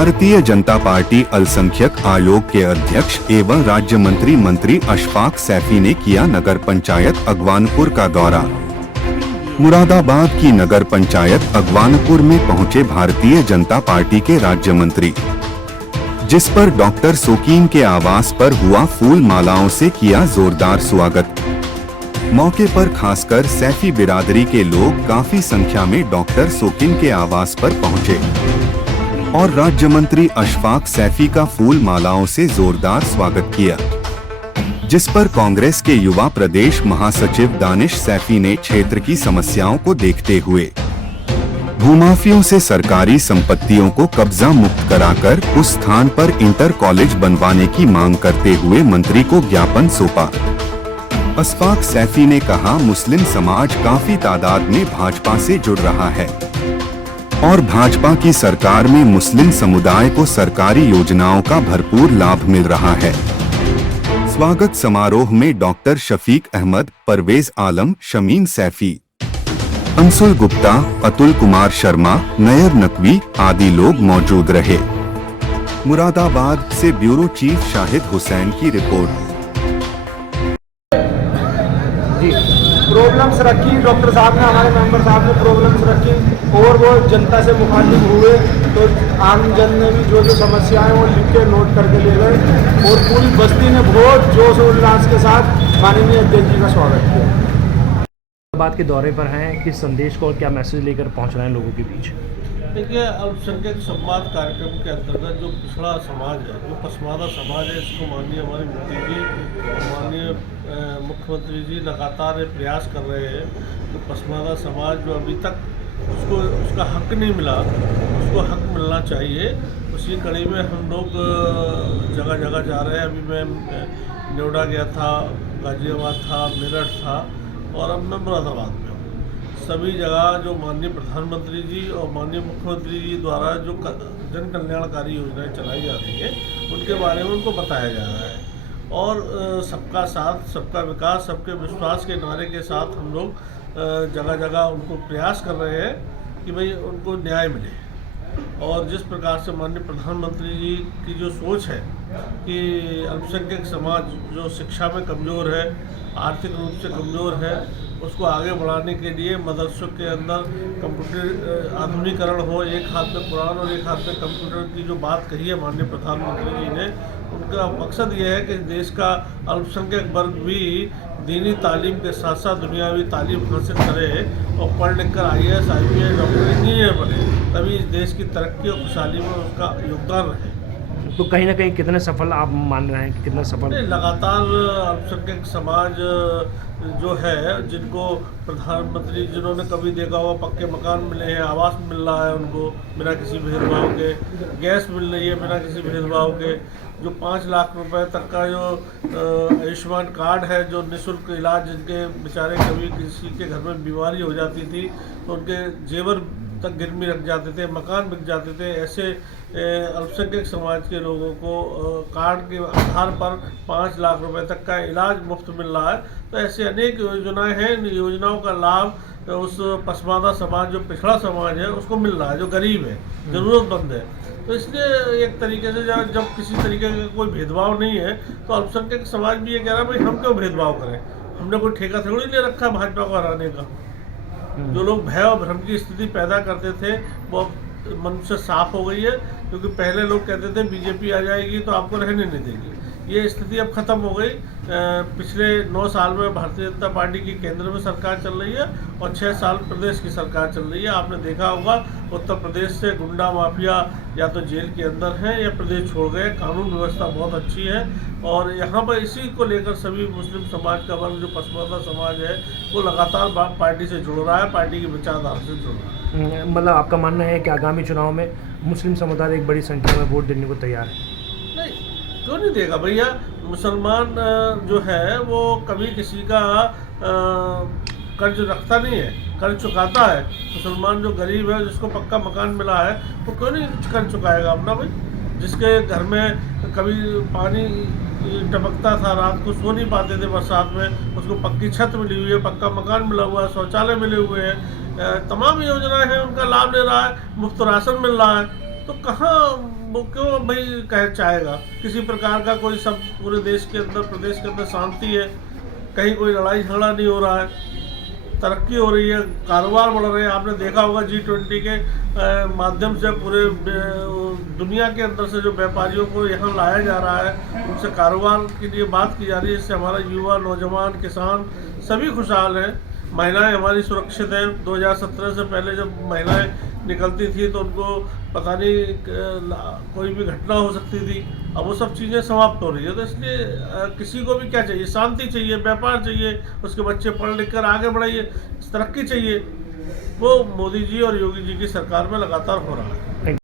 Bharatiya Janata party अल्पसंख्यक आयोग के अध्यक्ष एवं राज्य मंत्री अशफाक सैफी ने किया नगर पंचायत अगवानपुर का दौरा। मुरादाबाद की नगर पंचायत अगवानपुर में पहुंचे भारतीय जनता पार्टी के राज्य मंत्री, जिस पर डॉक्टर सोकीन के आवास पर हुआ फूल मालाओं से किया जोरदार स्वागत। मौके पर खासकर सैफी बिरादरी के लोग काफी संख्या में डॉक्टर सोकीन के आवास पर पहुंचे और राज्य मंत्री अशफाक सैफी का फूल मालाओं से जोरदार स्वागत किया, जिस पर कांग्रेस के युवा प्रदेश महासचिव दानिश सैफी ने क्षेत्र की समस्याओं को देखते हुए भूमाफियों से सरकारी संपत्तियों को कब्जा मुक्त कराकर उस स्थान पर इंटर कॉलेज बनवाने की मांग करते हुए मंत्री को ज्ञापन सौंपा। अशफाक सैफी ने कहा, मुस्लिम समाज काफी तादाद में भाजपा से जुड़ रहा है और भाजपा की सरकार में मुस्लिम समुदाय को सरकारी योजनाओं का भरपूर लाभ मिल रहा है। स्वागत समारोह में डॉक्टर शफीक अहमद, परवेज आलम, शमीन सैफी, अंशुल गुप्ता, अतुल कुमार शर्मा, नयब नकवी आदि लोग मौजूद रहे। मुरादाबाद से ब्यूरो चीफ शाहिद हुसैन की रिपोर्ट। प्रॉब्लम्स रखी डॉक्टर साहब ने, हमारे मेंबर साहब ने प्रॉब्लम्स रखी और वो जनता से मुखातिब हुए, तो आम जन ने भी जो समस्याएं वो लिख के नोट करके ले गए और पूरी बस्ती ने बहुत जोश और उल्लास के साथ माननीय अध्यक्ष जी का स्वागत किया। बात के दौरे पर हैं, किस संदेश को और क्या मैसेज लेकर पहुंच रहे हैं लोगों के बीच? देखिए, अल्पसंख्यक संवाद कार्यक्रम के अंतर्गत जो पिछड़ा समाज है, जो पसमानदा समाज है, इसको माननीय हमारे मोदी जी, माननीय मुख्यमंत्री जी लगातार प्रयास कर रहे हैं। तो पसमानदा समाज जो अभी तक उसको उसका हक नहीं मिला, उसको हक मिलना चाहिए। उसी कड़ी में हम लोग जगह जगह जा रहे हैं। अभी मैं नोएडा गया था, गाजियाबाद था, मेरठ था और अब मैं मुरादाबाद में हूँ। सभी जगह जो माननीय प्रधानमंत्री जी और माननीय मुख्यमंत्री जी द्वारा जो जन कल्याणकारी योजनाएं चलाई जा रही हैं, उनके बारे में उनको बताया जा रहा है और सबका साथ, सबका विकास, सबके विश्वास के नारे के साथ हम लोग जगह जगह उनको प्रयास कर रहे हैं कि भाई उनको न्याय मिले। और जिस प्रकार से माननीय प्रधानमंत्री जी की जो सोच है कि अल्पसंख्यक समाज जो शिक्षा में कमज़ोर है, आर्थिक रूप से कमज़ोर है, उसको आगे बढ़ाने के लिए मदरसों के अंदर कंप्यूटर आधुनिकीकरण हो, एक हाथ में कुरान और एक हाथ में कंप्यूटर की जो बात कही है माननीय प्रधानमंत्री जी ने, उनका मकसद ये है कि देश का अल्पसंख्यक वर्ग भी दीनी तालीम के साथ साथ दुनियावी तालीम हासिल करे और पढ़ लिख कर IAS, IPS, डॉक्टर, इंजीनियर बने, तभी इस देश की तरक्की और खुशहाली में उसका योगदान रहे। तो कहीं ना कहीं कितने सफल आप मान रहे हैं कि कितना सफल? लगातार अल्पसंख्यक समाज जो है, जिनको प्रधानमंत्री, जिन्होंने कभी देखा हुआ पक्के मकान मिले हैं, आवास मिल रहा है उनको बिना किसी भेदभाव के, गैस मिल रही है बिना किसी भेदभाव के, जो 5 लाख रुपए तक का जो आयुष्मान कार्ड है, जो निःशुल्क इलाज, जिनके बेचारे कभी किसी के घर में बीमारी हो जाती थी तो उनके जेवर तक गिरवी रख जाते थे, मकान बिक जाते थे, ऐसे अल्पसंख्यक समाज के लोगों को कार्ड के आधार पर 5 लाख रुपए तक का इलाज मुफ्त मिल रहा है। तो ऐसे अनेक योजनाएं हैं। इन योजनाओं का लाभ उस पसमानदा समाज, जो पिछड़ा समाज है, उसको मिल रहा है, जो गरीब है, ज़रूरतमंद है। तो इसलिए एक तरीके से जब किसी तरीके का कोई भेदभाव नहीं है, तो अल्पसंख्यक समाज भी ये कह रहा है, भाई हम क्यों भेदभाव करें, हमने कोई ठेका थोड़ी ले रखा है भाजपा को हराने का। जो लोग भय और भ्रम की स्थिति पैदा करते थे वो मन से साफ हो गई है, क्योंकि पहले लोग कहते थे बीजेपी आ जाएगी तो आपको रहने नहीं देगी। ये स्थिति अब खत्म हो गई। पिछले 9 साल में भारतीय जनता पार्टी की केंद्र में सरकार चल रही है और 6 साल प्रदेश की सरकार चल रही है। आपने देखा होगा उत्तर प्रदेश से गुंडा माफिया या तो जेल के अंदर हैं या प्रदेश छोड़ गए, कानून व्यवस्था बहुत अच्छी है और यहाँ पर इसी को लेकर सभी मुस्लिम समाज का वर्ग, जो पसमानदा समाज है, वो लगातार पार्टी से जुड़ रहा है, पार्टी की विचारधारा से जुड़ रहा है। मतलब आपका मानना है कि आगामी चुनाव में मुस्लिम समुदाय एक बड़ी संख्या में वोट देने को तैयार है? नहीं, क्यों नहीं देगा भैया। मुसलमान जो है वो कभी किसी का कर्ज रखता नहीं है, कर्ज चुकाता है। मुसलमान जो गरीब है, जिसको पक्का मकान मिला है, वो क्यों नहीं कर्ज चुकाएगा अपना भाई। जिसके घर में कभी पानी टपकता था, रात को सो नहीं पाते थे बरसात में, उसको पक्की छत मिली हुई है, पक्का मकान मिला हुआ है, शौचालय मिले हुए हैं, तमाम योजनाएं हैं, उनका लाभ ले रहा है, मुफ्त राशन मिल रहा है। तो कहाँ वो क्यों भाई कह चाहेगा। किसी प्रकार का कोई, सब पूरे देश के अंदर, प्रदेश के अंदर शांति है, कहीं कोई लड़ाई झगड़ा नहीं हो रहा है, तरक्की हो रही है, कारोबार बढ़ रहे हैं। आपने देखा होगा G20 के माध्यम से पूरे दुनिया के अंदर से जो व्यापारियों को यहाँ लाया जा रहा है, उनसे कारोबार के लिए बात की जा रही है। इससे हमारा युवा, नौजवान, किसान सभी खुशहाल हैं। महिलाएं हमारी सुरक्षित हैं। 2017 से पहले जब महिलाएं निकलती थी तो उनको पता नहीं कोई भी घटना हो सकती थी। अब वो सब चीज़ें समाप्त हो रही है। तो इसलिए किसी को भी क्या चाहिए, शांति चाहिए, व्यापार चाहिए, उसके बच्चे पढ़ लिख कर आगे बढ़ाइए, तरक्की चाहिए। वो मोदी जी और योगी जी की सरकार में लगातार हो रहा है।